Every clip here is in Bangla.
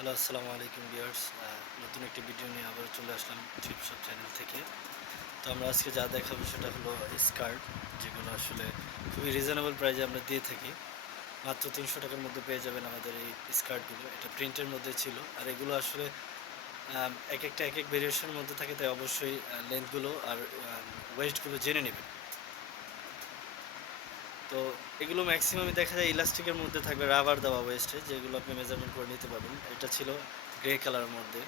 হ্যালো, আসসালামু আলাইকুম বিয়ার্স নতুন একটি ভিডিও নিয়ে আবার চলে আসলাম ট্রিপ শপ চ্যানেল থেকে। তো আমরা আজকে যা দেখাবো সেটা হলো স্কার্ট যেগুলো আসলে খুবই রিজনেবল প্রাইসে আমরা দিয়ে থাকি। মাত্র তিনশো টাকার মধ্যে পেয়ে যাবেন আমাদের এই স্কার্টগুলো এটা প্রিন্টের মধ্যে ছিল। আর এগুলো আসলে এক একটা এক এক ভেরিয়েশনের মধ্যে থাকে, তাই অবশ্যই লেন্থগুলো আর ওয়েস্টগুলো জেনে নেবেন। তো এগুলো ম্যাক্সিমামই দেখা যায় ইলাস্টিকের মধ্যে থাকবে রাবার দেওয়া ওয়েস্টে যেগুলো আপনি মেজারমেন্ট করে নিতে পারবেন। এটা ছিল গ্রে কালারের মধ্যে।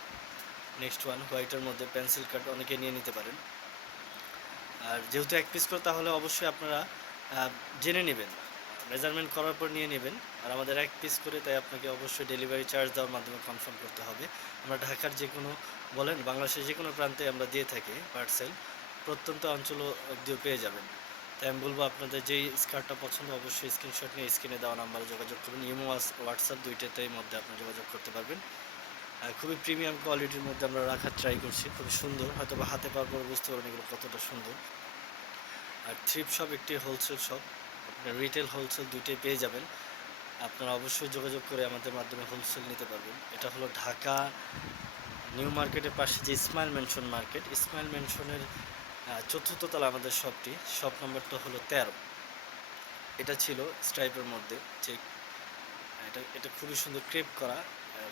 নেক্সট ওয়ান হোয়াইটের মধ্যে পেন্সিল কাট অনেকে নিয়ে নিতে পারেন। আর যেহেতু এক পিস করে, তাহলে অবশ্যই আপনারা জেনে নেবেন। মেজারমেন্ট করার পর নিয়ে নেবেন। আর আমাদের এক পিস করে, তাই আপনাকে অবশ্যই ডেলিভারি চার্জ দেওয়ার মাধ্যমে কনফার্ম করতে হবে। আমরা ঢাকার যে কোনো, বলেন বাংলাদেশের যে কোনো প্রান্তে আমরা দিয়ে থাকি পার্সেল প্রত্যন্ত অঞ্চল অবধিও পেয়ে যাবেন। তাই আমি বলব আপনাদের যেই স্কার্টটা পছন্দ, অবশ্যই স্ক্রিনশট নিয়ে স্ক্রিনে দেওয়া নাম্বারে যোগাযোগ করুন। ইমো হোয়াটসঅ্যাপ দুইটাতেই মধ্যে আপনি যোগাযোগ করতে পারবেন। খুবই প্রিমিয়াম কোয়ালিটির মধ্যে আমরা রাখার ট্রাই করছি, খুবই সুন্দর। হয়তো বা হাতে পাওয়ার পর বুঝতে পারবেন এগুলো কতটা সুন্দর। আর থ্রিপ শপ একটি হোলসেল শপ আপনার রিটেল হোলসেল দুইটাই পেয়ে যাবেন। আপনারা অবশ্যই যোগাযোগ করে আমাদের মাধ্যমে হোলসেল নিতে পারবেন। এটা হলো ঢাকা নিউ মার্কেটের পাশে যে ইসমাইল মেনশন মার্কেট ইসমাইল মেনশনের চতুর্থ তলা আমাদের শপটি। শপ নম্বরটা হলো তেরো। এটা ছিল স্ট্রাইপের মধ্যে। যে এটা এটা খুবই সুন্দর ক্রেপ করা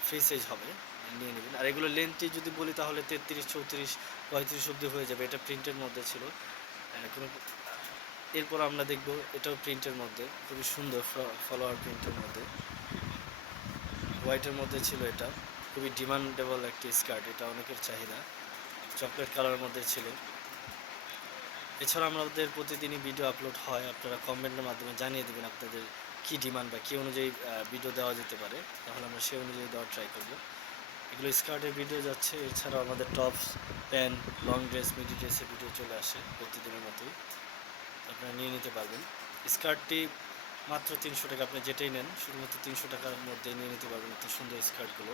ফ্রি সাইজ হবে। নিয়ে নেবেন। আর এগুলো লেন্থটি যদি বলি তাহলে তেত্রিশ, চৌত্রিশ, পঁয়ত্রিশ অব্দি হয়ে যাবে। এটা প্রিন্টের মধ্যে ছিল। কোনো, এরপর আমরা দেখব এটাও প্রিন্টের মধ্যে। খুবই সুন্দর ফলোয়ার প্রিন্টের মধ্যে। হোয়াইটের মধ্যে ছিল এটা। খুবই ডিমান্ডেবল একটি স্কার্ট এটা অনেকের চাহিদা। চকলেট কালারের মধ্যে ছিল। এছাড়া আমাদের প্রতিদিনই ভিডিও আপলোড হয়, আপনারা কমেন্টের মাধ্যমে জানিয়ে দেবেন আপনাদের কি ডিমান্ড বা কী অনুযায়ী ভিডিও দেওয়া যেতে পারে, তাহলে আমরা সেই অনুযায়ী দেওয়ার ট্রাই করব। এগুলো স্কার্টের ভিডিও যাচ্ছে, এছাড়াও আমাদের tops pant long dress midi ড্রেসের ভিডিও চলে আসে প্রতিদিনের মতোই। আপনারা নিয়ে নিতে পারবেন। স্কার্টটি মাত্র তিনশো টাকা, আপনি যেটাই নেন, শুধুমাত্র তিনশো টাকার মধ্যে নিয়ে নিতে পারবেন এত সুন্দর স্কার্টগুলো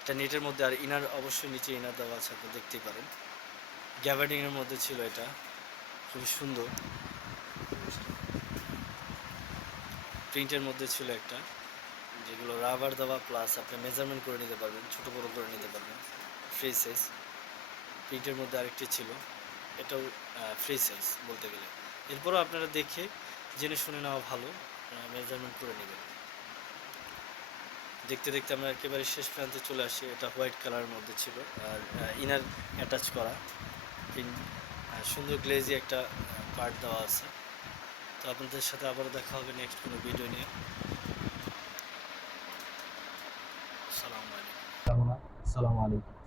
এটা নেটের মধ্যে, আর ইনার অবশ্যই নিচে ইনার দেওয়া আছে, আপনি দেখতেই পারেন। গ্যাভার্ডিংয়ের মধ্যে ছিল এটা। খুবই সুন্দর। প্রিন্টের মধ্যে ছিল একটা, যেগুলো রাবার দেওয়া প্লাস আপনি মেজারমেন্ট করে নিতে পারবেন, ছোটো বড়ো করে নিতে পারবেন ফ্রি সাইজ প্রিন্টের মধ্যে আরেকটি ছিল, এটাও ফ্রি সাইজ বলতে গেলে। এরপরও আপনারা দেখে জেনে শুনে নেওয়া ভালো মেজারমেন্ট করে নেবেন। দেখতে দেখতে আমরা একেবারে শেষ প্রান্তে চলে আসি, এটা হোয়াইট কালারের মধ্যে ছিল, আর ইনার অ্যাটাচ করা। প্রিন্ট সুন্দর গ্লেজি একটা পার্ট দেওয়া আছে। তো আপনাদের সাথে আবারও দেখা হবে নেক্সট কোনো ভিডিও নিয়ে। আসসালামু আলাইকুম। আসসালামু আলাইকুম।